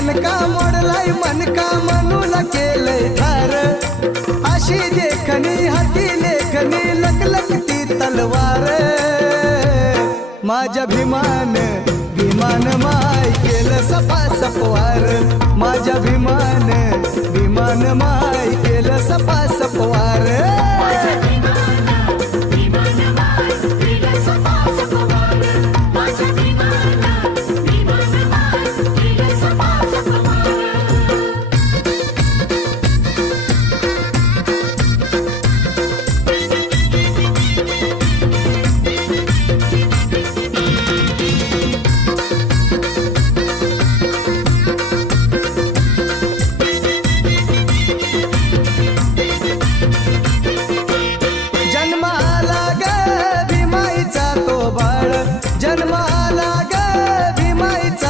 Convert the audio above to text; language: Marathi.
दणका मोडलाय मनका म्हणून केलंय ठार अशी देखणी हाती लेखनी लकलकती तलवार माझ्या भीमान भीमान माय केलं सपा सपवार माझ्या भीमान